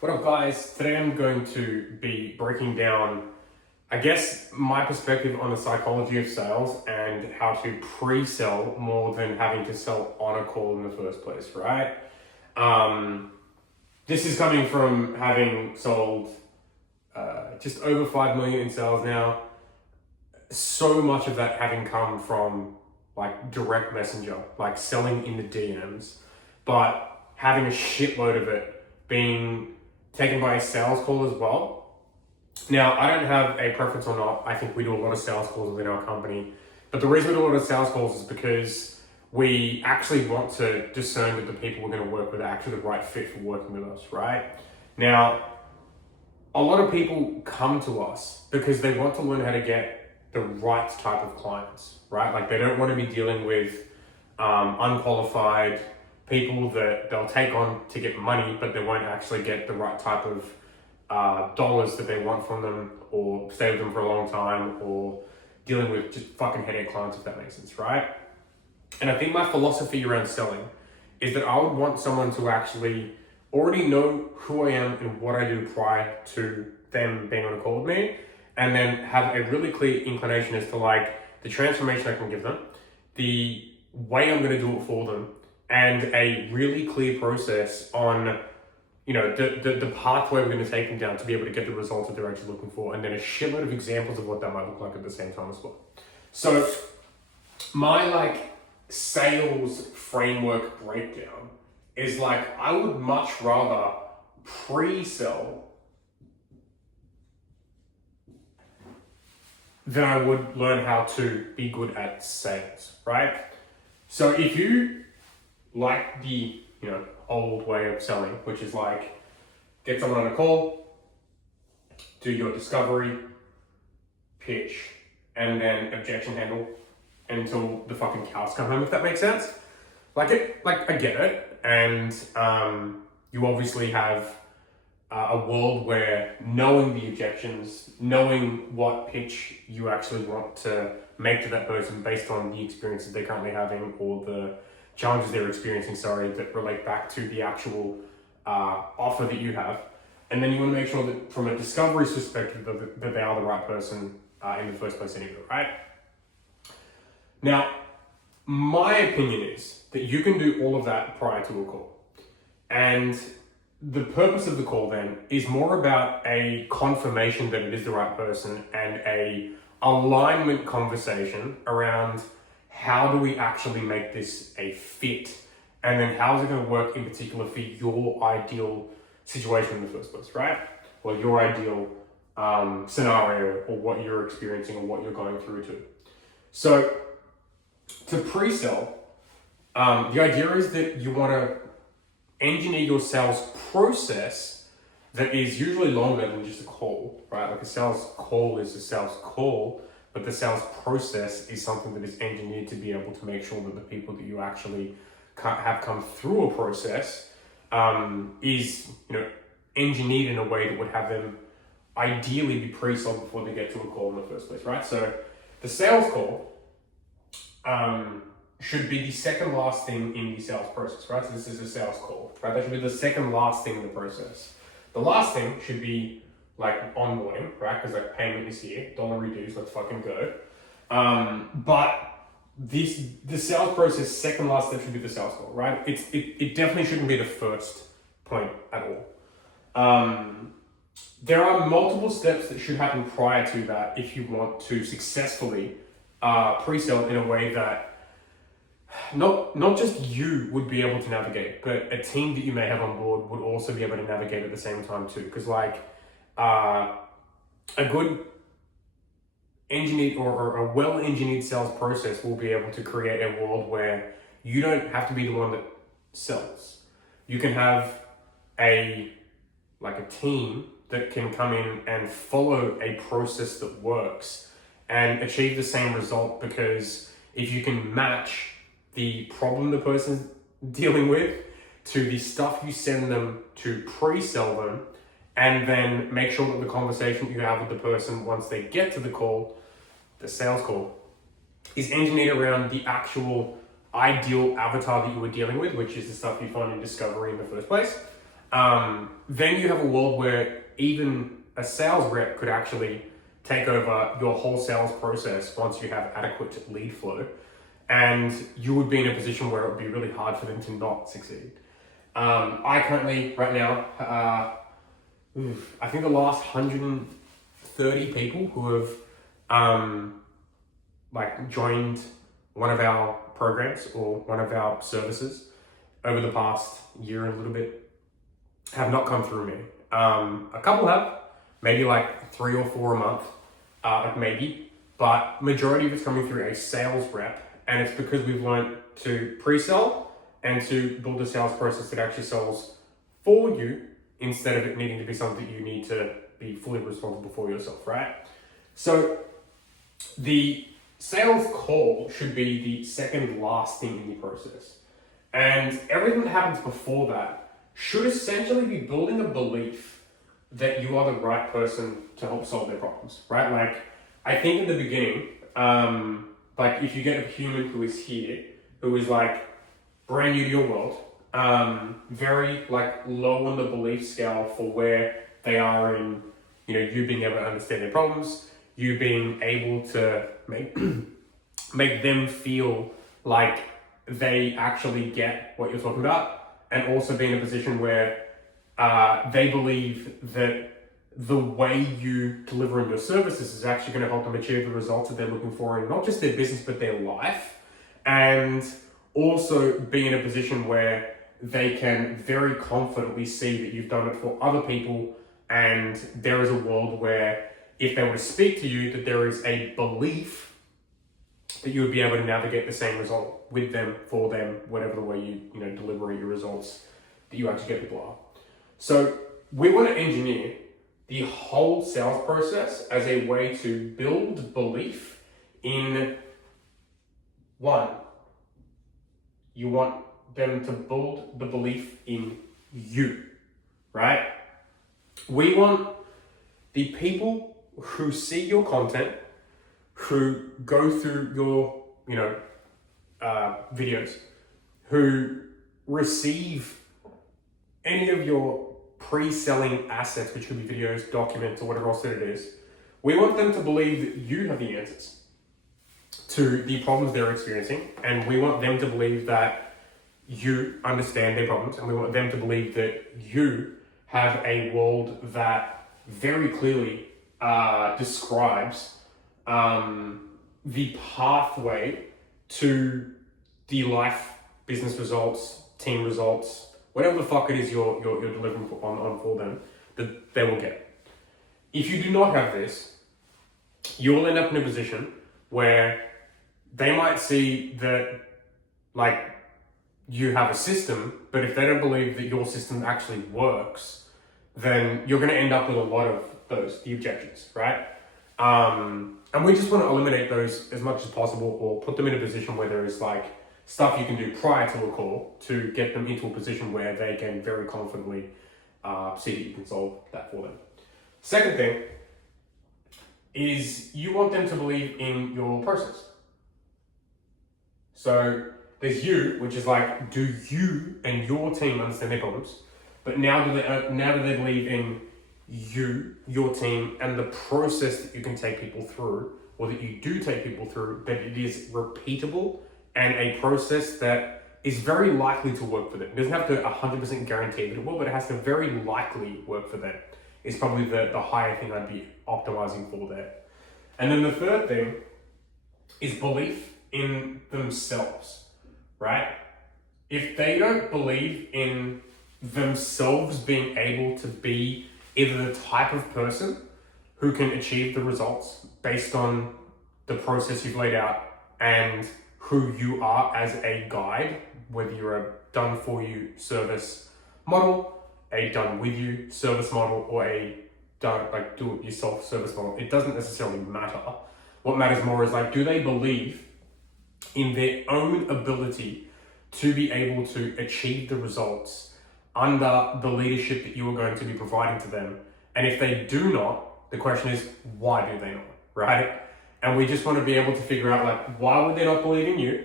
What up, guys? Today I'm going to be breaking down, I guess, my perspective on the psychology of sales and how to pre-sell more than having to sell on a call in the first place, right? This is coming from having sold just over 5 million in sales now. So much of that having come from like direct messenger, like selling in the DMs, but having a shitload of it being taken by a sales call as well. Now, I don't have a preference or not. I think we do a lot of sales calls within our company. But the reason we do a lot of sales calls is because we actually want to discern that the people we're going to work with are actually the right fit for working with us, right? Now, a lot of people come to us because they want to learn how to get the right type of clients, right? Like they don't want to be dealing with unqualified people that they'll take on to get money, but they won't actually get the right type of dollars that they want from them, or stay with them for a long time, or dealing with just fucking headache clients, if that makes sense, right? And I think my philosophy around selling is that I would want someone to actually already know who I am and what I do prior to them being on a call with me, and then have a really clear inclination as to like the transformation I can give them, the way I'm going to do it for them, and a really clear process on the pathway we're going to take them down to be able to get the results that they're actually looking for, and then a shitload of examples of what that might look like at the same time as well. So my sales framework breakdown is I would much rather pre-sell than I would learn how to be good at sales, right? So if you like the old way of selling, which is get someone on a call, do your discovery, pitch, and then objection handle until the fucking cows come home, if that makes sense. I get it, and you obviously have a world where knowing the objections, knowing what pitch you actually want to make to that person based on the experiences they're currently having or the challenges they're experiencing, that relate back to the actual offer that you have. And then you want to make sure that from a discovery perspective that they are the right person in the first place anyway, right? Now, my opinion is that you can do all of that prior to a call. And the purpose of the call then is more about a confirmation that it is the right person and a alignment conversation around how do we actually make this a fit, and then how is it going to work in particular for your ideal situation in the first place, right? Or your ideal scenario, or what you're experiencing or what you're going through to. So to pre-sell, the idea is that you want to engineer your sales process that is usually longer than just a call, right? Like a sales call is a sales call, but the sales process is something that is engineered to be able to make sure that the people that you actually have come through a process is engineered in a way that would have them ideally be pre-sold before they get to a call in the first place, right? So the sales call should be the second last thing in the sales process, right? So this is a sales call, right? That should be the second last thing in the process. The last thing should be onboarding, right? Because payment is here, dollar dues, let's fucking go. But the sales process, second last step should be the sales call, right? It definitely shouldn't be the first point at all. There are multiple steps that should happen prior to that if you want to successfully pre-sell in a way that not just you would be able to navigate, but a team that you may have on board would also be able to navigate at the same time too. Because a good engineered or a well-engineered sales process will be able to create a world where you don't have to be the one that sells. You can have a team that can come in and follow a process that works and achieve the same result, because if you can match the problem the person's dealing with to the stuff you send them to pre-sell them, and then make sure that the conversation you have with the person once they get to the call, the sales call, is engineered around the actual ideal avatar that you were dealing with, which is the stuff you find in discovery in the first place. then you have a world where even a sales rep could actually take over your whole sales process once you have adequate lead flow. And you would be in a position where it would be really hard for them to not succeed. I currently, right now, I think the last 130 people who have joined one of our programs or one of our services over the past year and a little bit have not come through me. A couple have, maybe like 3 or 4 a month, maybe, but majority of it's coming through a sales rep, and it's because we've learned to pre-sell and to build a sales process that actually sells for you instead of it needing to be something that you need to be fully responsible for yourself, right? So the sales call should be the second last thing in the process. And everything that happens before that should essentially be building a belief that you are the right person to help solve their problems, right? Like, I think in the beginning, like if you get a human who is here, who is like brand new to your world, very like low on the belief scale for where they are in, you being able to understand their problems, you being able to make them feel like they actually get what you're talking about, and also be in a position where they believe that the way you deliver in your services is actually going to help them achieve the results that they're looking for in not just their business but their life, and also be in a position where they can very confidently see that you've done it for other people, and there is a world where if they were to speak to you, that there is a belief that you would be able to navigate the same result with them, for them, whatever the way you deliver your results that you actually get people are. So we want to engineer the whole sales process as a way to build belief in one. You want them to build the belief in you, right? We want the people who see your content, who go through your, videos, who receive any of your pre-selling assets, which could be videos, documents, or whatever else that it is. We want them to believe that you have the answers to the problems they're experiencing, and we want them to believe that you understand their problems, and we want them to believe that you have a world that very clearly describes the pathway to the life, business results, team results, whatever the fuck it is you're delivering for them, that they will get. If you do not have this, you will end up in a position where they might see that, like, you have a system, but if they don't believe that your system actually works, then you're going to end up with a lot of the objections, right? And we just want to eliminate those as much as possible, or put them in a position where there is like stuff you can do prior to a call to get them into a position where they can very confidently see that you can solve that for them. Second thing is you want them to believe in your process. So there's you, which is like, do you and your team understand their problems? But now do they believe in you, your team, and the process that you can take people through, or that you do take people through, that it is repeatable and a process that is very likely to work for them. It doesn't have to 100% guarantee that it will, but it has to very likely work for them. Is probably the higher thing I'd be optimizing for there. And then the third thing is belief in themselves, right? If they don't believe in themselves being able to be either the type of person who can achieve the results based on the process you've laid out and who you are as a guide, whether you're a done for you service model, a done with you service model, or a done like do it yourself service model, it doesn't necessarily matter. What matters more is like, do they believe in their own ability to be able to achieve the results under the leadership that you are going to be providing to them? And if they do not, the question is, why do they not, right? And we just want to be able to figure out, like, why would they not believe in you?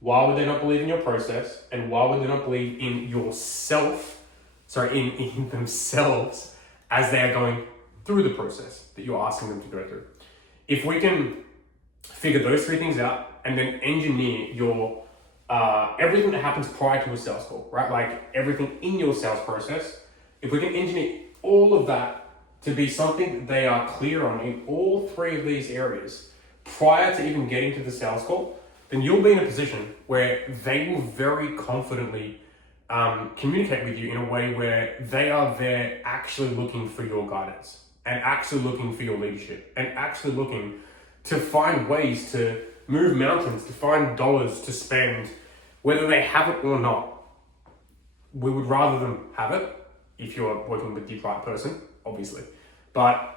Why would they not believe in your process? And why would they not believe in yourself in themselves as they are going through the process that you're asking them to go through. If we can figure those three things out and then engineer your everything that happens prior to a sales call, right? Like everything in your sales process, if we can engineer all of that to be something that they are clear on in all three of these areas prior to even getting to the sales call, then you'll be in a position where they will very confidently communicate with you in a way where they are there actually looking for your guidance and actually looking for your leadership and actually looking to find ways to move mountains, to find dollars to spend, whether they have it or not. We would rather them have it if you're working with the right person, obviously. But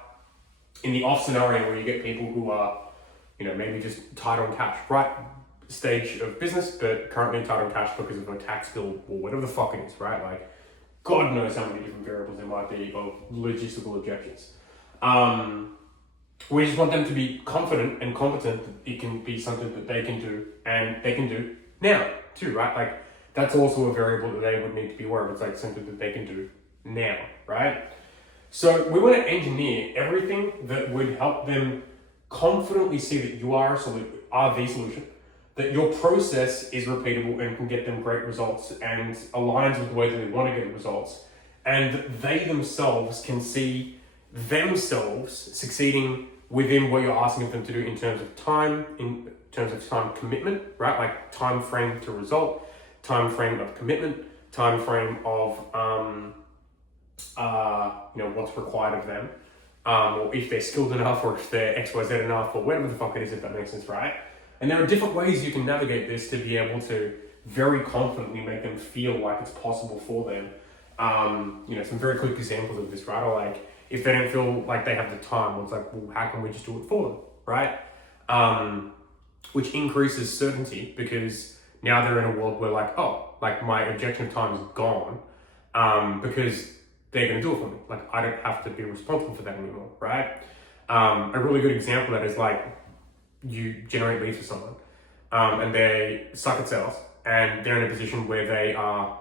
in the off scenario where you get people who are, maybe just tight on cash, right stage of business, but currently tight on cash because of a tax bill or whatever the fuck it is, right? Like, God knows how many different variables there might be of logistical objections. We just want them to be confident and competent that it can be something that they can do and they can do now too, right? Like, that's also a variable that they would need to be aware of. It's like something that they can do now, right? So we want to engineer everything that would help them confidently see that you are the solution, that your process is repeatable and can get them great results and aligns with the way that they want to get results. And they themselves can see themselves succeeding within what you're asking them to do in terms of time, in terms of time commitment, right? Like time frame to result, time frame of commitment, time frame of what's required of them, or if they're skilled enough, or if they're XYZ enough, or whatever the fuck it is, if that makes sense, right? And there are different ways you can navigate this to be able to very confidently make them feel like it's possible for them. Some very quick examples of this, right? Or like, if they don't feel like they have the time, well, it's like, well, how can we just do it for them, right? Which increases certainty, because now they're in a world where like, oh, like my objection of time is gone, because they're going to do it for me. Like, I don't have to be responsible for that anymore, right? A really good example of that is like, you generate leads for someone, and they suck at sales, and they're in a position where they are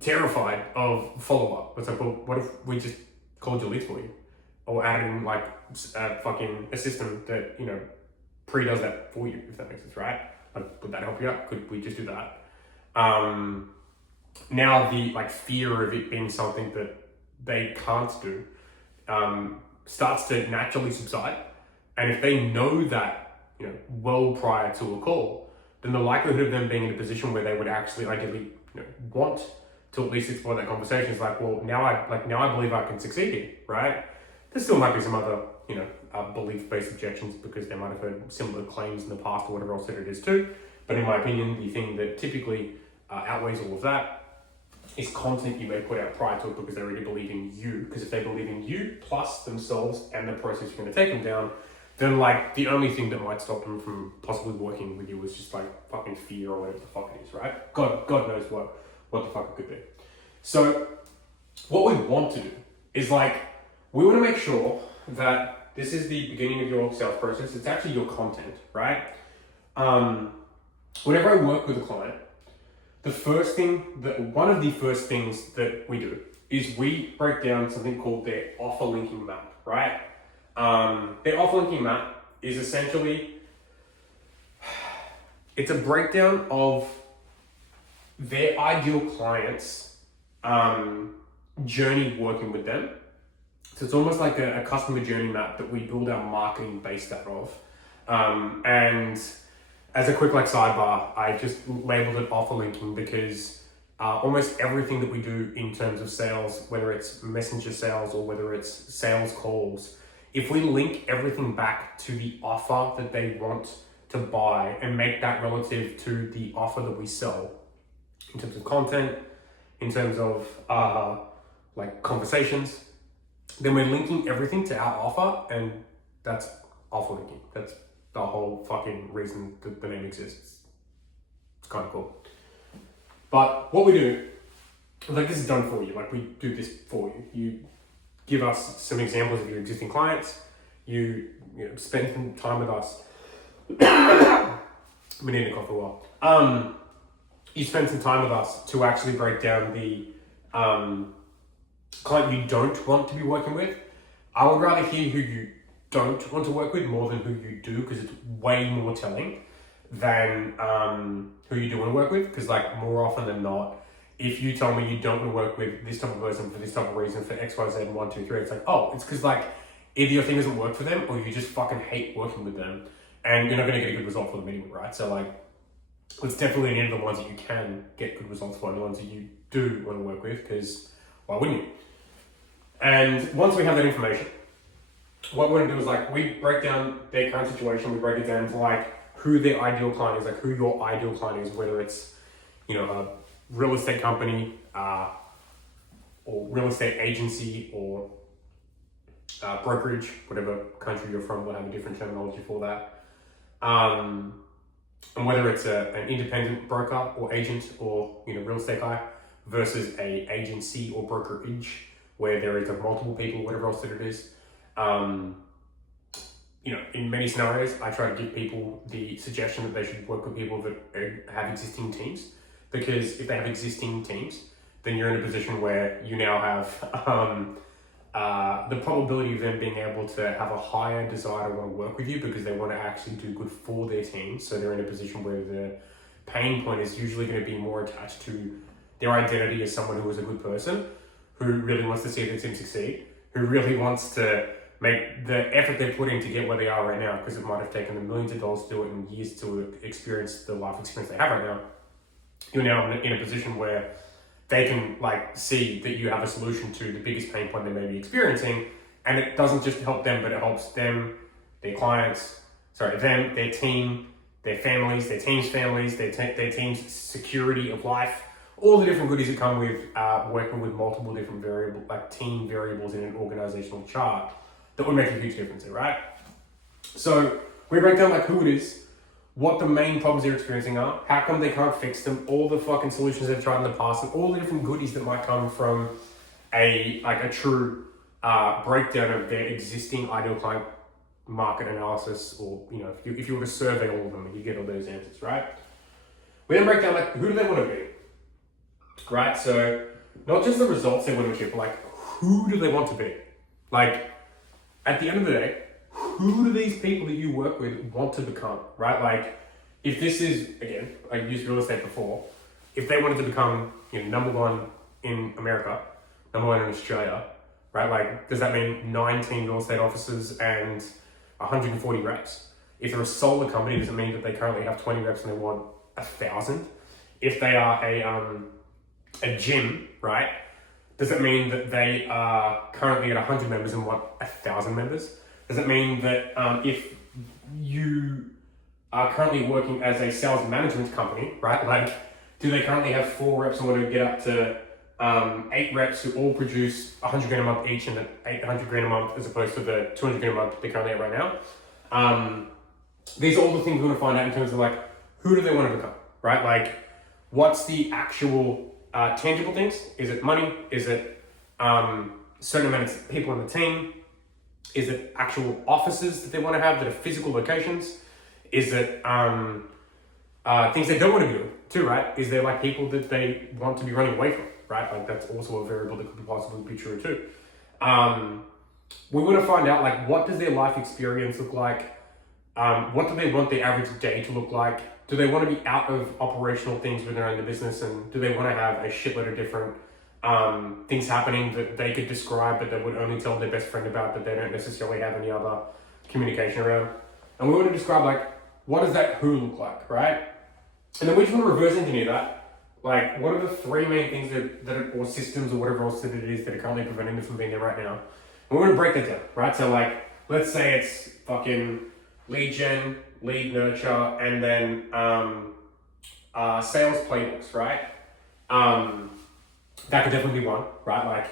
terrified of follow-up. It's like, well, what if we just called your leads for you, or added in like a system that pre-does that for you, if that makes sense, right? Like, would that help you out? Could we just do that? Now the fear of it being something that they can't do starts to naturally subside. And if they know that, well prior to a call, then the likelihood of them being in a position where they would actually ideally, want to at least explore that conversation is like, well, now I believe I can succeed here, right? There still might be some other, belief-based objections because they might have heard similar claims in the past or whatever else that it is too. But in my opinion, the thing that typically outweighs all of that is content you may put out prior to it, because they already believe in you. Because if they believe in you plus themselves and the process you're going to take them down, then the only thing that might stop them from possibly working with you is just fucking fear or whatever the fuck it is, right? God knows what the fuck it could be. So what we want to do is we want to make sure that this is the beginning of your sales process. It's actually your content, right? Whenever I work with a client, one of the first things that we do is we break down something called their offer linking map, right? Their offer linking map is essentially, it's a breakdown of their ideal client's journey working with them. So it's almost like a customer journey map that we build our marketing based out of. And as a quick sidebar, I just labeled it offer linking because almost everything that we do in terms of sales, whether it's messenger sales or whether it's sales calls, if we link everything back to the offer that they want to buy and make that relative to the offer that we sell, in terms of content, in terms of conversations, then we're linking everything to our offer, and that's offer linking. That's the whole fucking reason that the name exists. It's kind of cool. But what we do, this is done for you. We do this for you. You give us some examples of your existing clients. You spend some time with us. Been eating a cough for a while. You spend some time with us to actually break down the client you don't want to be working with, I would rather hear who you don't want to work with more than who you do, because it's way more telling than who you do want to work with. Because like more often than not, if you tell me you don't want to work with this type of person for this type of reason for X, Y, Z, and 1, 2, 3, it's like, oh, it's because like either your thing doesn't work for them or you just fucking hate working with them, and you're not going to get a good result for them anyway, right? So like, it's definitely any of the ones that you can get good results for, and the ones that you do want to work with, because why wouldn't you? And once we have that information, what we're going to do is like, we break down their current situation, we break it down to like who their ideal client is, like who your ideal client is, whether it's, you know, a real estate company, or real estate agency, or brokerage, whatever country you're from will have a different terminology for that. And whether it's an independent broker or agent, or, you know, real estate guy, versus a agency or brokerage where there is multiple people, whatever else that it is. You know, in many scenarios, I try to give people the suggestion that they should work with people that have existing teams, because if they have existing teams, then you're in a position where you now have the probability of them being able to have a higher desire to want to work with you, because they want to actually do good for their team. So they're in a position where the pain point is usually going to be more attached to their identity as someone who is a good person, who really wants to see their team succeed, who really wants to make the effort they put in to get where they are right now, because it might have taken them millions of dollars to do it and years to experience the life experience they have right now. You're now in a position where they can like see that you have a solution to the biggest pain point they may be experiencing, and it doesn't just help them, but it helps them, their clients, them, their team, their families, their team's families, their team's security of life, all the different goodies that come with working with multiple different team variables in an organizational chart that would make a huge difference, right? So we break down like who it is, what the main problems they're experiencing are, how come they can't fix them, all the fucking solutions they've tried in the past, and all the different goodies that might come from a true breakdown of their existing ideal client market analysis, or, you know, if you were to survey all of them, you get all those answers, right? We then break down like who do they want to be, right? So not just the results they want to achieve, but like who do they want to be? Like at the end of the day, who do these people that you work with want to become, right? Like, if this is, again, I used real estate before, if they wanted to become, you know, number one in America, number one in Australia, right? Like, does that mean 19 real estate offices and 140 reps? If they're a solar company, does it mean that they currently have 20 reps and they want 1,000? If they are a gym, right? Does it mean that they are currently at 100 members and want 1,000 members? Does it mean that if you are currently working as a sales management company, right? Like, do they currently have 4 reps and want to get up to 8 reps who all produce 100 grand a month each, and 800 grand a month as opposed to the 200 grand a month they're currently at right now? These are all the things we want to find out in terms of like, who do they want to become, right? Like, what's the actual tangible things? Is it money? Is it certain amount of people on the team? Is it actual offices that they want to have that are physical locations? Is it things they don't want to be doing too, right? Is there like people that they want to be running away from, right? Like that's also a variable that could possibly be true too. We want to find out like, what does their life experience look like? What do they want their average day to look like? Do they want to be out of operational things when they're in the business? And do they want to have a shitload of different things happening that they could describe, but they would only tell their best friend about, that they don't necessarily have any other communication around? And we want to describe like, what does that who look like, right? And then we just want to reverse engineer that. Like, what are the 3 main things or systems or whatever else that it is that are currently preventing them from being there right now? And we're going to break that down, right? So like, let's say it's fucking lead gen, lead nurture, and then sales playbooks, right? That could definitely be one, right? Like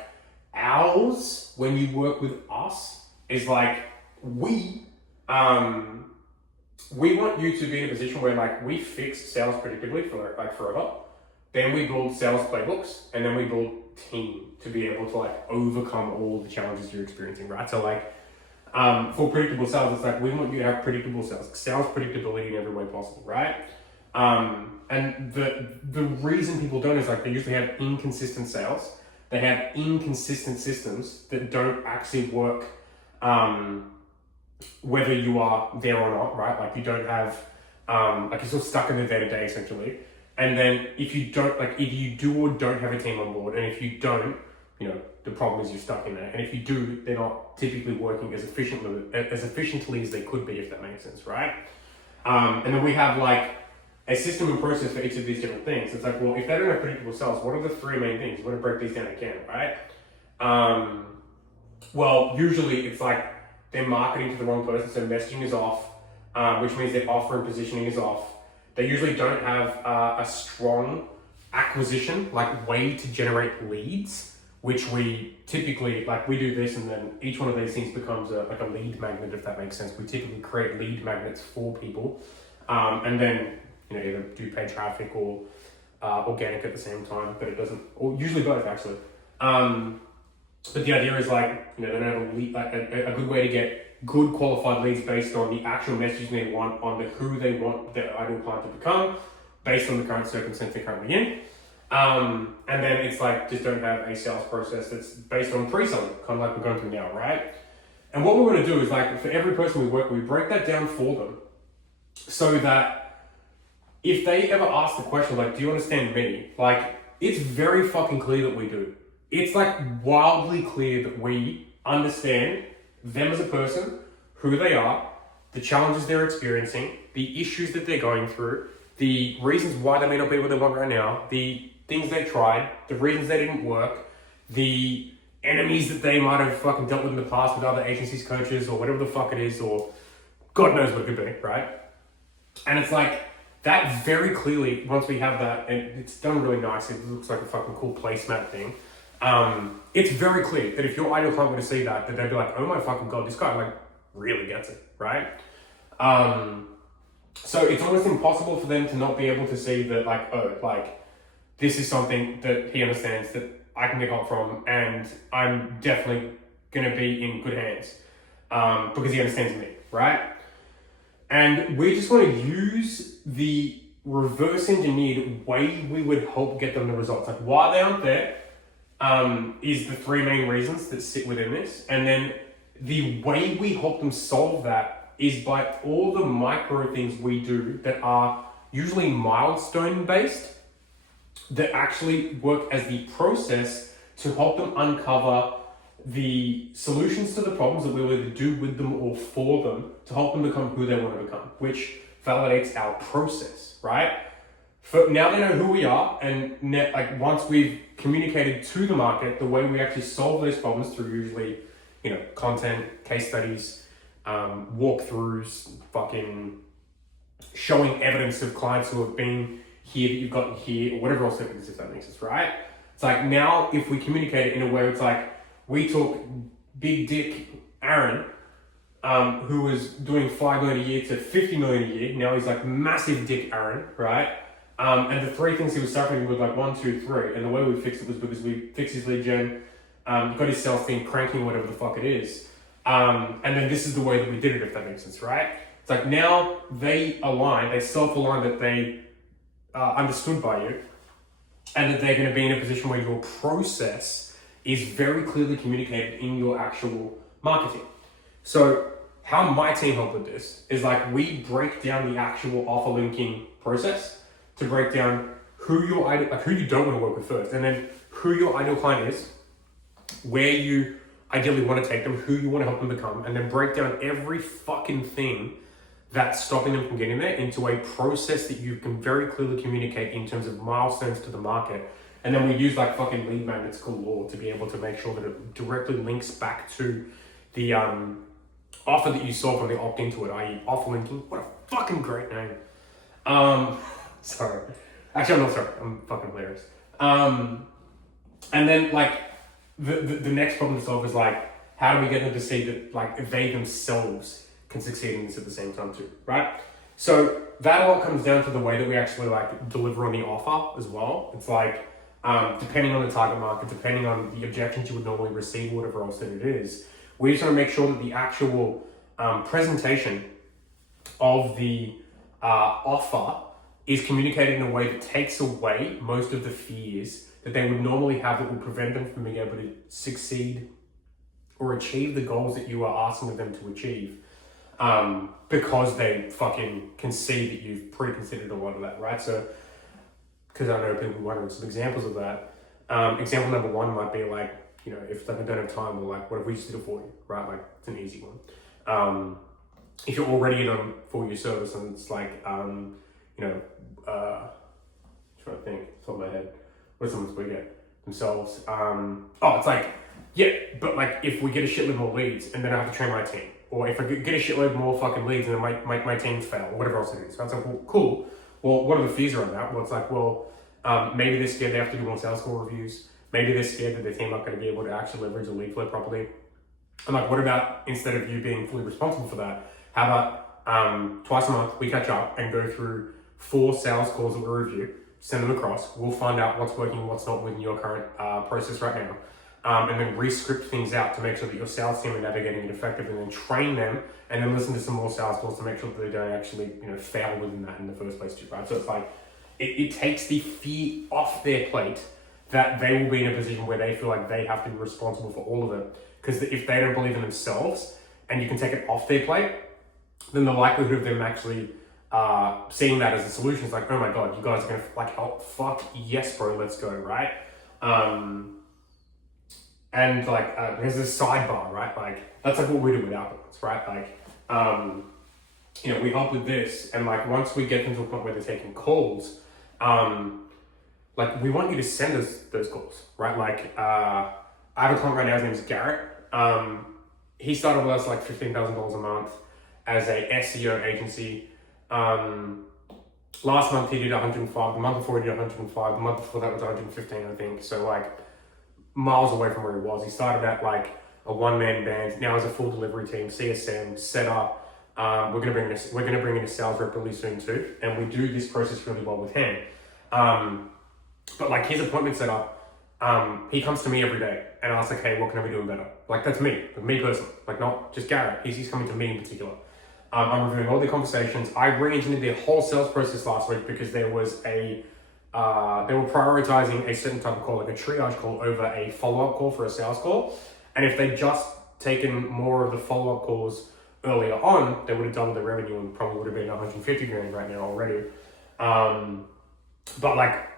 ours, when you work with us, is like we want you to be in a position where like we fix sales predictably for like forever. Then we build sales playbooks, and then we build team to be able to like overcome all the challenges you're experiencing, right? So like for predictable sales, it's like we want you to have predictable sales predictability in every way possible, right? And the reason people don't is like they usually have inconsistent sales, they have inconsistent systems that don't actually work, whether you are there or not, right? Like you don't have, like you're still stuck in the day-to-day essentially. And then if you don't, like if you do or don't have a team on board, and if you don't, the problem is you're stuck in there. And if you do, they're not typically working as efficiently as they could be, if that makes sense, right? And then we have like a system and process for each of these different things. It's like, well, if they don't have predictable sales, what are the three main things? We're going to break these down again, right? Well, usually it's like they're marketing to the wrong person, so messaging is off, which means their offer and positioning is off. They usually don't have a strong acquisition, like way to generate leads, which we typically, like we do this and then each one of these things becomes like a lead magnet, if that makes sense. We typically create lead magnets for people, and then either do paid traffic or organic at the same time, but it doesn't, or usually both actually. But the idea is like, they don't have a lead, like a good way to get good qualified leads based on the actual messaging they want, on who they want their ideal client to become, based on the current circumstance they're currently in. And then it's like, just don't have a sales process that's based on pre-selling, kind of like we're going through now, right? And what we're going to do is like, for every person we work with, we break that down for them so that if they ever ask the question, like, do you understand me? Like, it's very fucking clear that we do. It's like wildly clear that we understand them as a person, who they are, the challenges they're experiencing, the issues that they're going through, the reasons why they may not be what they want right now, the things they tried, the reasons they didn't work, the enemies that they might have fucking dealt with in the past with other agencies, coaches, or whatever the fuck it is, or God knows what it could be, right? And it's like, that very clearly, once we have that, and it's done really nice, it looks like a fucking cool placemat thing. It's very clear that if your ideal client were to see that they'd be like, oh my fucking God, this guy like really gets it, right? So it's almost impossible for them to not be able to see that like, oh, like this is something that he understands that I can get help from, and I'm definitely going to be in good hands, because he understands me, right? And we just want to use the reverse engineered way we would help get them the results. Like why they aren't there, is the three main reasons that sit within this. And then the way we help them solve that is by all the micro things we do that are usually milestone based, that actually work as the process to help them uncover the solutions to the problems that we'll either do with them or for them to help them become who they want to become, which validates our process, right? For now they know who we are, and like once we've communicated to the market the way we actually solve those problems through usually, content, case studies, walkthroughs, fucking showing evidence of clients who have been here that you've gotten here, or whatever else it is, if that makes sense, right? It's like now if we communicate it in a way where it's like, we took Big Dick Aaron, who was doing 5 million a year to 50 million a year. Now he's like massive Dick Aaron, right? And the three things he was suffering with, like 1, 2, 3. And the way we fixed it was because we fixed his lead gen, got his sales team cranking, whatever the fuck it is. And then this is the way that we did it, if that makes sense, right? It's like now they align, they self-align that they are understood by you, and that they're going to be in a position where your process is very clearly communicated in your actual marketing. So how my team help with this is like we break down the actual offer linking process to break down who you don't want to work with first, and then who your ideal client is, where you ideally want to take them, who you want to help them become, and then break down every fucking thing that's stopping them from getting there into a process that you can very clearly communicate in terms of milestones to the market. And then we use like fucking lead magnets galore to be able to make sure that it directly links back to the offer that you saw from the opt into it, i.e. offer linking. What a fucking great name. Sorry. Actually, I'm not sorry. I'm fucking hilarious. And then like the next problem to solve is like, how do we get them to see that like they themselves can succeed in this at the same time too, right? So that all comes down to the way that we actually like deliver on the offer as well. It's like, depending on the target market, depending on the objections you would normally receive, whatever else that it is, we just want to make sure that the actual presentation of the offer is communicated in a way that takes away most of the fears that they would normally have that would prevent them from being able to succeed or achieve the goals that you are asking of them to achieve, because they fucking can see that you've pre-considered a lot of that, right? So, because I know people wondering some examples of that. Example number one might be like, you know, if they don't have time, or like, what if we just did it for you, right? Like, it's an easy one. If you're already in a full use service and it's like, you know, trying to think, top of my head, what does someone we get themselves? It's like, yeah, but like if we get a shitload more leads and then I have to train my team, or if I get a shitload more fucking leads and then my teams fail, or whatever else it is. So it's like, well, cool. Well, what are the fees around that? Well, it's like, well, maybe they're scared they have to do more sales call reviews. Maybe they're scared that their team not going to be able to actually leverage the lead flow properly. I'm like, what about instead of you being fully responsible for that, how about twice a month we catch up and go through 4 sales calls that we review, send them across. We'll find out what's working and what's not within your current process right now. And then re-script things out to make sure that your sales team are navigating it effectively, and then train them, and then listen to some more sales calls to make sure that they don't actually, you know, fail within that in the first place too, right? So it's like, it takes the fear off their plate that they will be in a position where they feel like they have to be responsible for all of it. Because if they don't believe in themselves, and you can take it off their plate, then the likelihood of them actually seeing that as a solution is like, oh my God, you guys are gonna like help, fuck yes bro, let's go, right? And like, there's this sidebar, right? Like, that's like what we do with Outboards, right? Like, you know, we help with this, and like, once we get them to a point where they're taking calls, like, we want you to send us those calls, right? Like, I have a client right now, his name is Garrett. He started with us like $15,000 a month as a SEO agency. Last month he did 105, the month before he did 105, the month before that was 115, I think. So like, miles away from where he was. He started at like a one-man band. Now has a full delivery team, CSM set up. We're gonna bring in a sales rep really soon too, and we do this process really well with him. But like his appointment set up, he comes to me every day and asks like, hey, what can I be doing better? Like that's me personally, like not just Garrett. He's coming to me in particular. I'm reviewing all the conversations. I re-engineered their whole sales process last week because there was they were prioritizing a certain type of call, like a triage call over a follow-up call for a sales call. And if they'd just taken more of the follow-up calls earlier on, they would have doubled their revenue and probably would have been 150 grand right now already. But like,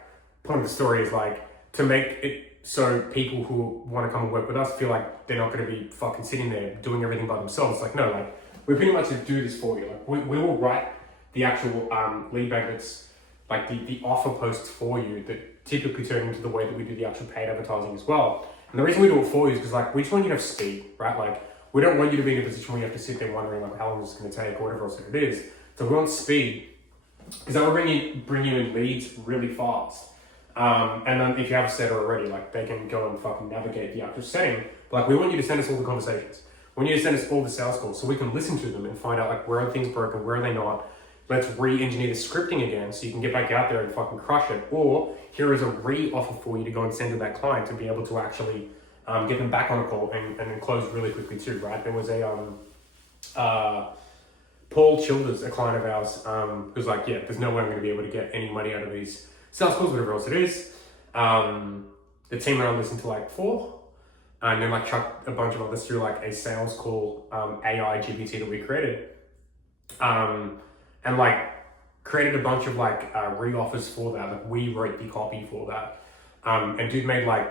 point of the story is like, to make it so people who want to come and work with us feel like they're not going to be fucking sitting there doing everything by themselves. Like, no, like, we pretty much do this for you. Like, we will write the actual lead magnets, like the offer posts for you that typically turn into the way that we do the actual paid advertising as well. And the reason we do it for you is because like, we just want you to have speed, right? Like, we don't want you to be in a position where you have to sit there wondering like how long it's going to take or whatever else it is. So we want speed because that will bring you in leads really fast. And then if you have a setter already, like they can go and fucking navigate the actual setting. But like, we want you to send us all the conversations. We want you to send us all the sales calls so we can listen to them and find out like, where are things broken, where are they not. Let's re-engineer the scripting again so you can get back out there and fucking crush it. Or here is a re-offer for you to go and send to that client to be able to actually get them back on a call and then close really quickly too, right? There was a Paul Childers, a client of ours, who's like, yeah, there's no way I'm going to be able to get any money out of these sales calls, whatever else it is. The team and I listened to like 4, and then like chucked a bunch of others through like a sales call AI GPT that we created. And like created a bunch of like re-offers for that. Like we wrote the copy for that. And dude made like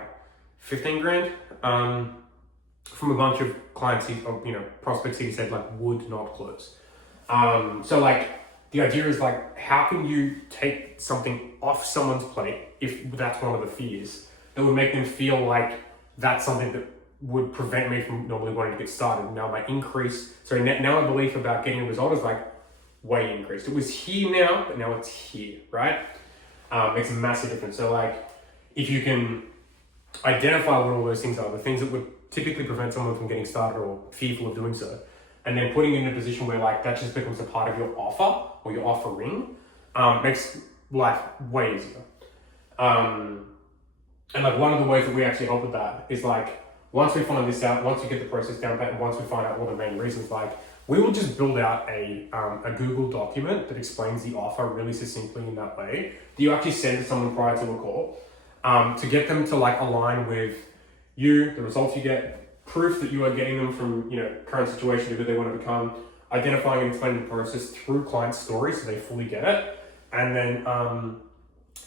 15 grand from a bunch of clients, prospects he said like would not close. So like the idea is like, how can you take something off someone's plate if that's one of the fears that would make them feel like that's something that would prevent me from normally wanting to get started. Now my now my belief about getting a result is like way increased. It was here now, but now it's here, right? It's a massive difference. So like, if you can identify what all those things are, the things that would typically prevent someone from getting started or fearful of doing so, and then putting you in a position where like that just becomes a part of your offer or your offering, makes life way easier. And like one of the ways that we actually help with that is like, once we find this out, once we get the process down pat, and once we find out all the main reasons, like we will just build out a Google document that explains the offer really succinctly in that way that you actually send to someone prior to a call. to get them to like align with you, the results you get, proof that you are getting them from, current situation to who they want to become, identifying and explaining the process through client stories so they fully get it. And then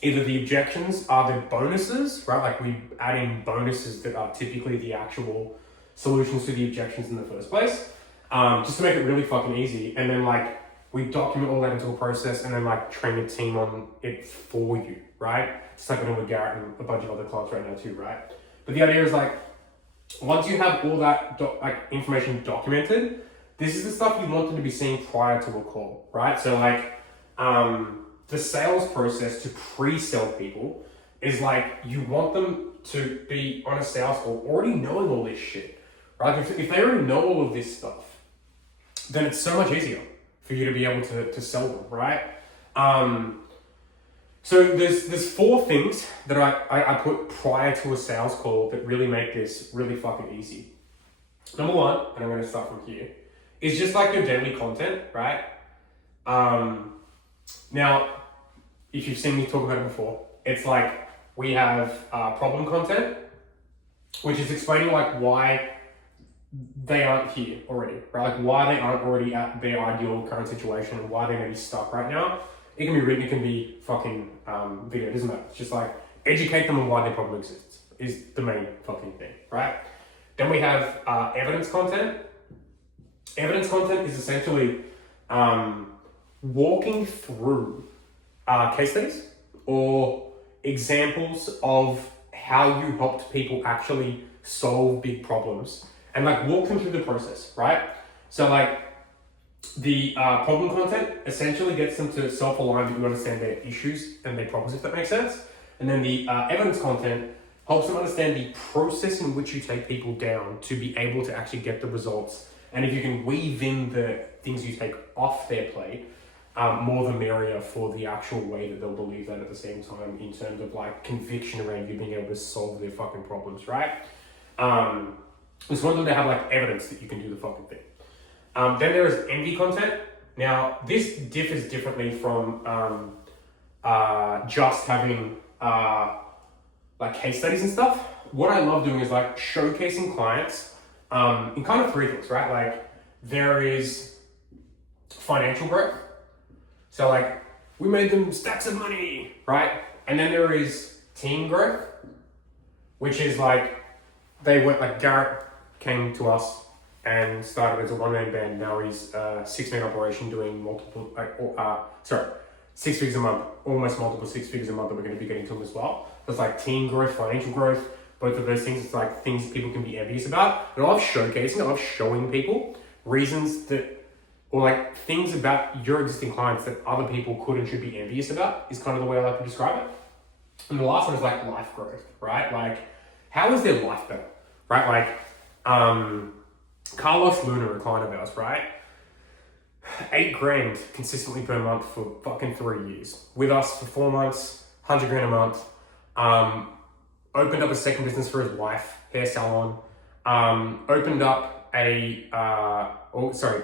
either the objections are the bonuses, right? Like we add in bonuses that are typically the actual solutions to the objections in the first place, just to make it really fucking easy. And then like we document all that into a process and then like train a team on it for you, right? Just like I do with Garrett and a bunch of other clients right now too, right? But the idea is like, once you have all that information documented, this is the stuff you want them to be seeing prior to a call, right? So like, the sales process to pre-sell people is like, you want them to be on a sales call already knowing all this shit, right? If they already know all of this stuff, then it's so much easier for you to be able to sell them, right? So there's 4 things that I put prior to a sales call that really make this really fucking easy. Number 1, and I'm going to start from here, is just like your daily content, right? Now, if you've seen me talk about it before, it's like we have problem content, which is explaining like why they aren't here already, right? Like why they aren't already at their ideal current situation and why they may be stuck right now. It can be written, it can be fucking video, it doesn't matter. It's just like educate them on why their problem exists is the main fucking thing, right? Then we have evidence content. Evidence content is essentially walking through case studies or examples of how you helped people actually solve big problems and like walk them through the process, right? So like the problem content essentially gets them to self-align that you understand their issues and their problems, if that makes sense. And then the evidence content helps them understand the process in which you take people down to be able to actually get the results. And if you can weave in the things you take off their plate, more the merrier for the actual way that they'll believe that at the same time in terms of like conviction around you being able to solve their fucking problems, right? Just want them to have like evidence that you can do the fucking thing. Then there is envy content. Now this differs differently from just having like case studies and stuff. What I love doing is like showcasing clients in kind of 3 things, right? Like there is financial growth. So like we made them stacks of money, right? And then there is team growth, which is like they went like Garrett came to us and started as a 1-man band. Now he's a 6-man operation doing multiple, 6 figures a month, almost multiple 6 figures a month that we're going to be getting to him as well. So it's like team growth, financial growth, both of those things. It's like things people can be envious about. And I love showcasing, I love showing people reasons that, or like things about your existing clients that other people could and should be envious about is kind of the way I like to describe it. And the last one is like life growth, right? Like how is their life better, right? Like, Carlos Luna, a client of ours, right? $8,000 consistently per month for fucking 3 years. With us for 4 months, $100,000 a month. Opened up a second business for his wife, hair salon. Opened up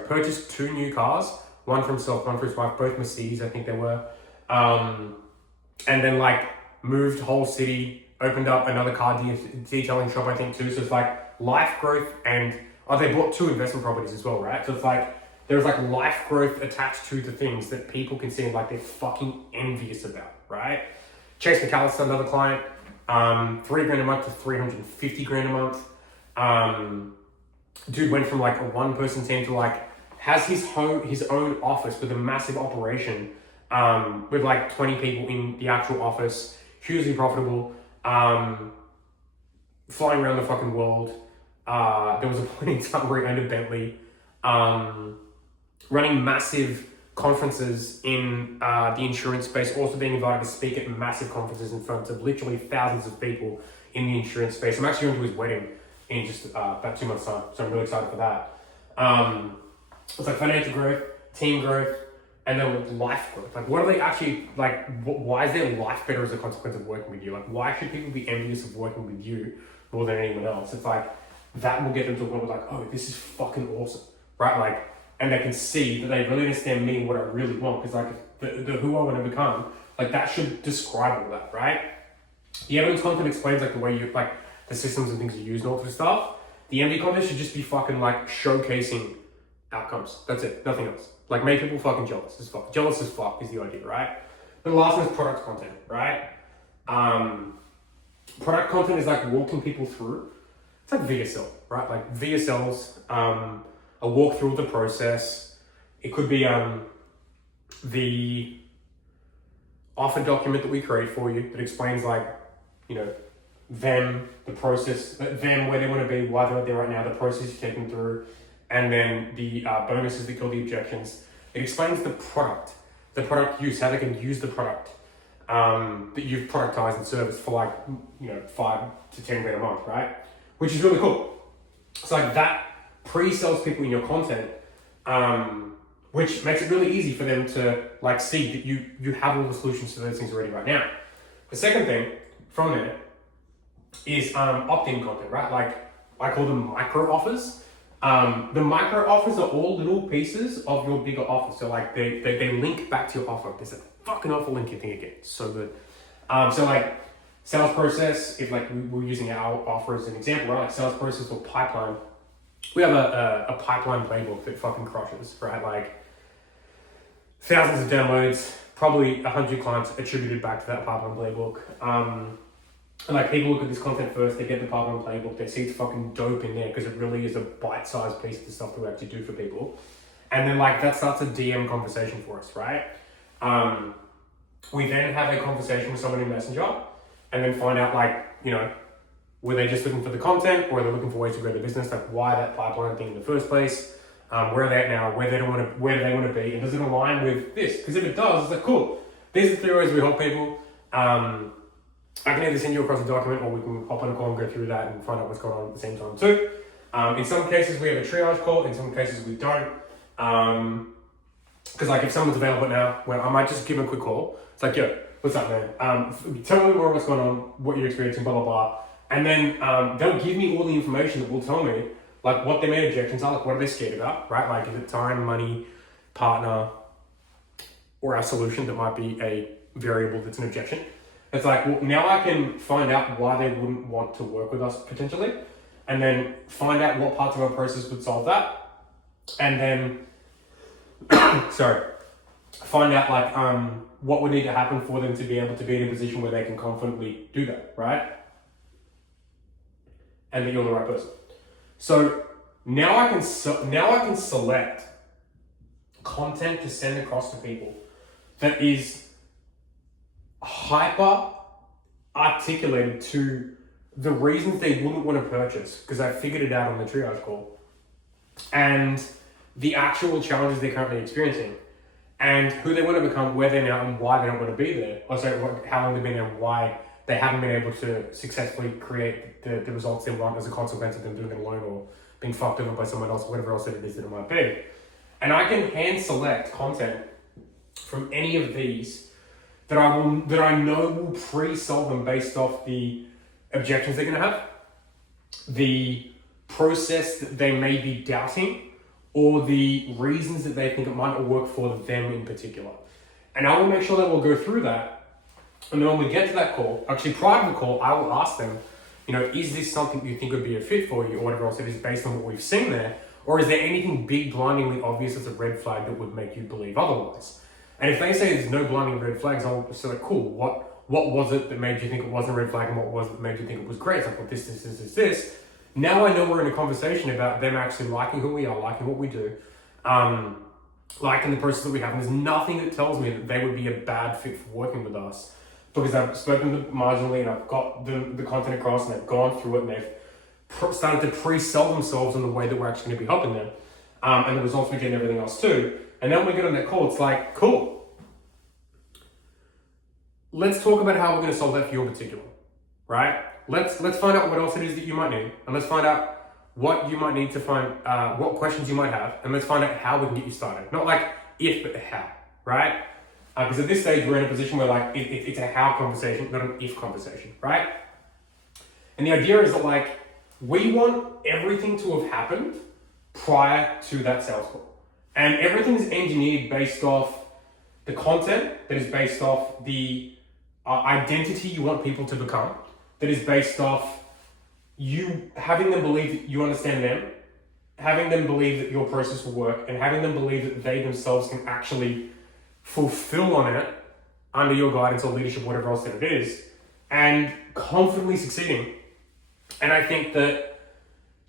purchased 2 new cars. One for himself, one for his wife, both Mercedes, I think they were. And then like moved whole city, opened up another car detailing shop, I think too. So it's like life growth and they bought 2 investment properties as well, right? So it's like, there's like life growth attached to the things that people can see like they're fucking envious about, right? Chase McAllister, another client, $3,000 a month to $350,000 a month. Dude went from like a 1-person team to like, has his own office with a massive operation, with like 20 people in the actual office, hugely profitable, flying around the fucking world. There was a point in time where he owned a Bentley, running massive conferences in the insurance space, also being invited to speak at massive conferences in front of literally thousands of people in the insurance space. I'm actually going to his wedding in just about 2 months' time, so I'm really excited for that. It's like financial growth, team growth, and then life growth. Like, what are they actually, like, why is their life better as a consequence of working with you? Like, why should people be envious of working with you more than anyone else? It's like, that will get them to a point where like, oh, this is fucking awesome, right? Like, and they can see that they really understand me and what I really want, because like the who I want to become, like that should describe all that, right? The evidence content explains like the way you like the systems and things you use and all this stuff. The MD content should just be fucking like showcasing outcomes. That's it, nothing else. Like make people fucking jealous as fuck. Jealous as fuck is the idea, right? Then the last one is product content, right? Product content is like walking people through. It's like VSL, right? Like VSLs, a walkthrough of the process. It could be the offer document that we create for you that explains like, you know, them, the process, them, where they want to be, why they're there right now, the process you take them through, and then the bonuses that kill the objections. It explains the product use, how they can use the product that you've productized and serviced for like, you know, 5 to 10 grand a month, right? Which is really cool. So like that pre-sells people in your content, which makes it really easy for them to like see that you have all the solutions to those things already right now. The second thing from there is opt-in content, right? Like I call them micro offers. The micro offers are all little pieces of your bigger offer. So like they link back to your offer. There's a fucking offer link thing again. So good. So like sales process, if like we're using our offer as an example, right? Like sales process or pipeline. We have a pipeline playbook that fucking crushes, right? Like thousands of downloads, probably 100 clients attributed back to that pipeline playbook. And like people look at this content first, they get the pipeline playbook, they see it's fucking dope in there because it really is a bite-sized piece of the stuff that we actually do for people. And then like that starts a DM conversation for us, right? We then have a conversation with someone in Messenger and then find out like, you know, were they just looking for the content or are they looking for ways to grow their business? Like why that pipeline thing in the first place? Where are they at now? Where do they want to be? And does it align with this? Because if it does, it's like, cool. These are the 3 ways we help people. I can either send you across a document or we can hop on a call and go through that and find out what's going on at the same time too. In some cases we have a triage call, in some cases we don't. Because like if someone's available now, well, I might just give them a quick call. It's like, yo, what's up, man? Tell me more what's going on, what you're experiencing, blah, blah, blah. And then they'll give me all the information that will tell me like what their main objections are, like what are they scared about, right? Like is it time, money, partner, or our solution that might be a variable that's an objection. It's like, well, now I can find out why they wouldn't want to work with us potentially, and then find out what parts of our process would solve that. And then, find out like what would need to happen for them to be able to be in a position where they can confidently do that, right? And that you're the right person. So now I can select content to send across to people that is hyper articulated to the reasons they wouldn't want to purchase, because I figured it out on the triage call, and the actual challenges they're currently experiencing, and who they want to become, where they're now, and why they don't want to be there. Also, how long they've been there, and why they haven't been able to successfully create the results they want as a consequence of them doing it alone or being fucked over by someone else, whatever else it is that it might be. And I can hand select content from any of these that I know will pre-solve them based off the objections they're gonna have, the process that they may be doubting, or the reasons that they think it might not work for them in particular. And I will make sure that we'll go through that. And then when we get to that call, actually prior to the call, I will ask them, you know, is this something you think would be a fit for you or whatever else it is based on what we've seen there? Or is there anything big, blindingly obvious as a red flag that would make you believe otherwise? And if they say there's no blinding red flags, I'll say like, cool, what was it that made you think it wasn't a red flag and what was it that made you think it was great? It's like, well, this. Now I know we're in a conversation about them actually liking who we are, liking what we do, liking the process that we have. And there's nothing that tells me that they would be a bad fit for working with us, because I've spoken to them marginally and I've got the content across and they've gone through it and they've started to pre-sell themselves in the way that we're actually going to be helping them. And the results we get and everything else too. And then when we get on that call, it's like, cool. Let's talk about how we're going to solve that for your particular, right? Let's find out what else it is that you might need. And let's find out what you might need to find, what questions you might have. And let's find out how we can get you started. Not like if, but how, right? Because at this stage, we're in a position where like, it's a how conversation, not an if conversation, right? And the idea is that like, we want everything to have happened prior to that sales call. And everything is engineered based off the content that is based off the identity you want people to become that is based off you having them believe that you understand them, having them believe that your process will work, and having them believe that they themselves can actually fulfill on it under your guidance or leadership, whatever else that it is, and confidently succeeding. And I think that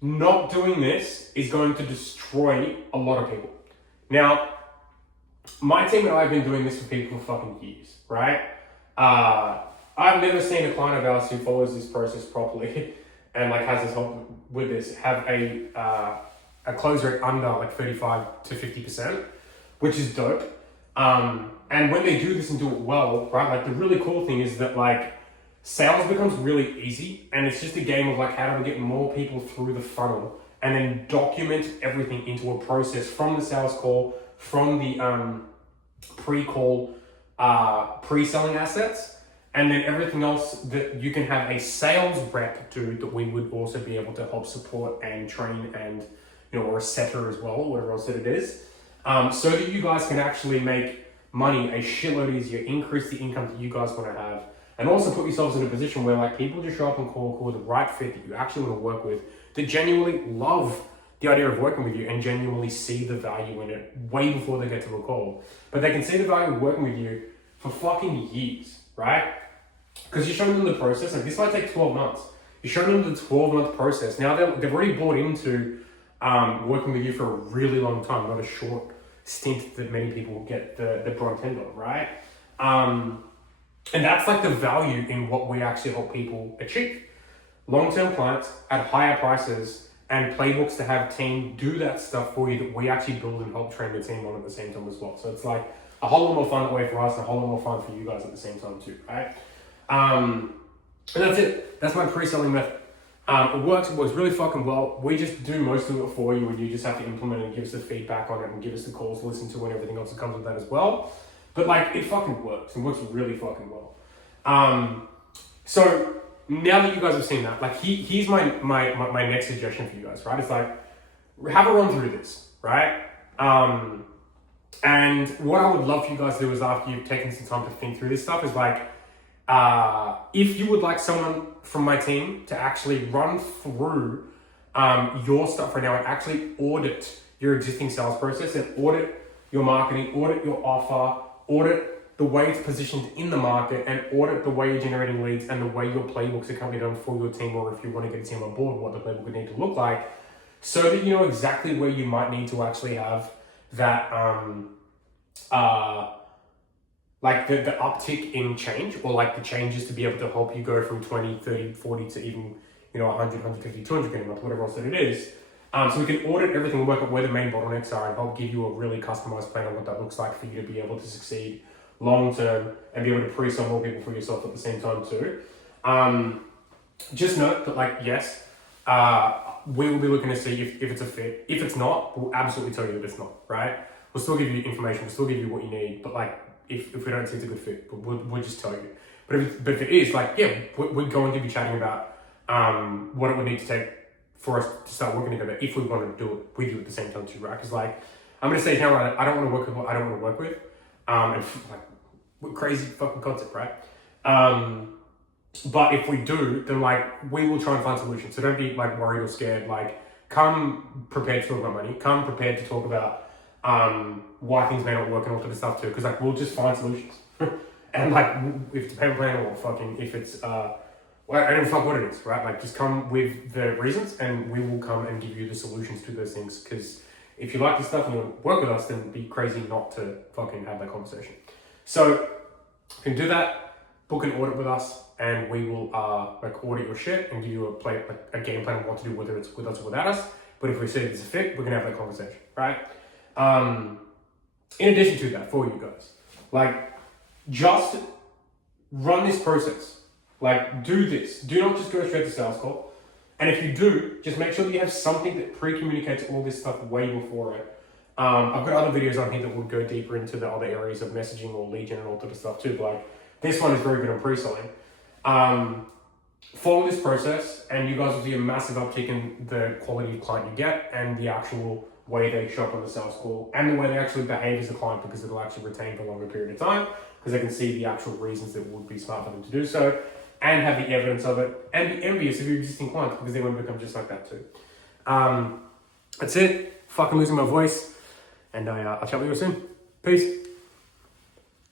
not doing this is going to destroy a lot of people. Now, my team and I have been doing this for people for fucking years, right? I've never seen a client of ours who follows this process properly and like has us help with this have a close rate under like 35 to 50%, which is dope. And when they do this and do it well, right, like the really cool thing is that like sales becomes really easy, and it's just a game of like how do we get more people through the funnel and then document everything into a process from the sales call, from the pre-call, pre-selling assets, and then everything else that you can have a sales rep do that we would also be able to help support and train and, or a setter as well, whatever else that it is, so that you guys can actually make money a shitload easier, increase the income that you guys want to have, and also put yourselves in a position where like people just show up and call the right fit that you actually want to work with, that genuinely love the idea of working with you and genuinely see the value in it way before they get to a call. But they can see the value of working with you for fucking years, right? Because you're showing them the process. Like this might take 12 months. You're showing them the 12-month process. Now they've already bought into working with you for a really long time, not a short stint that many people get the brunt end of, right? And that's like the value in what we actually help people achieve. Long-term clients at higher prices and playbooks to have team do that stuff for you that we actually build and help train the team on at the same time as well. So it's like a whole lot more fun that way for us and a whole lot more fun for you guys at the same time too, right? And that's it. That's my pre-selling method. It works really fucking well. We just do most of it for you, and you just have to implement it and give us the feedback on it and give us the calls to listen to and everything else that comes with that as well. But like, it fucking works. It works really fucking well. So now that you guys have seen that, like here's my next suggestion for you guys, right? It's like, have a run through this, right? And what I would love for you guys to do is after you've taken some time to think through this stuff is like, if you would like someone from my team to actually run through your stuff right now and actually audit your existing sales process and audit your marketing, audit your offer, audit the way it's positioned in the market, and audit the way you're generating leads and the way your playbooks are currently done for your team, or if you want to get a team on board, what the playbook would need to look like, so that you know exactly where you might need to actually have that like the uptick in change, or like the changes to be able to help you go from 20, 30, 40 to even 100, 150, 200 grand a month, whatever else that it is. So we can audit everything and work out where the main bottlenecks are and help give you a really customized plan on what that looks like for you to be able to succeed long term and be able to pre-sell more people for yourself at the same time too. Just note that like, yes, we will be looking to see if it's a fit. If it's not, we'll absolutely tell you that it's not, right? We'll still give you information, we'll still give you what you need, but like, if we don't see it's a good fit, we'll just tell you. But if it is, like, yeah, we're going to be chatting about what it would need to take for us to start working together if we want to do it with you at the same time too, right? Because like, I'm going to say now, I don't want to work with what I don't want to work with. And like, what crazy fucking concept, right? But if we do, then like, we will try and find solutions. So don't be like worried or scared. Like, come prepared to talk about money. Come prepared to talk about why things may not work and all that stuff too, because like we'll just find solutions. And like if it's a payment plan or fucking if it's I don't fuck what it is, right? Like just come with the reasons and we will come and give you the solutions to those things, because if you like this stuff and you want to work with us, then it'd be crazy not to fucking have that conversation. So you can do that, book an audit with us, and we will like audit your shit and give you a game plan of what to do, whether it's with us or without us. But if we see it's a fit, we're gonna have that conversation, right? In addition to that, for you guys, like, just run this process. Like, do this. Do not just go straight to sales call. And if you do, just make sure that you have something that pre-communicates all this stuff way before it. I've got other videos on here that would go deeper into the other areas of messaging or lead gen and all that stuff too. But like, this one is very good on pre-selling. Follow this process and you guys will see a massive uptick in the quality of client you get and the actual way they show up on the sales call and the way they actually behave as a client, because it'll actually retain for a longer period of time, because they can see the actual reasons that would be smart for them to do so, and have the evidence of it, and be envious of your existing clients because they want to become just like that too. That's it. Fucking losing my voice, and I'll chat with you soon. Peace.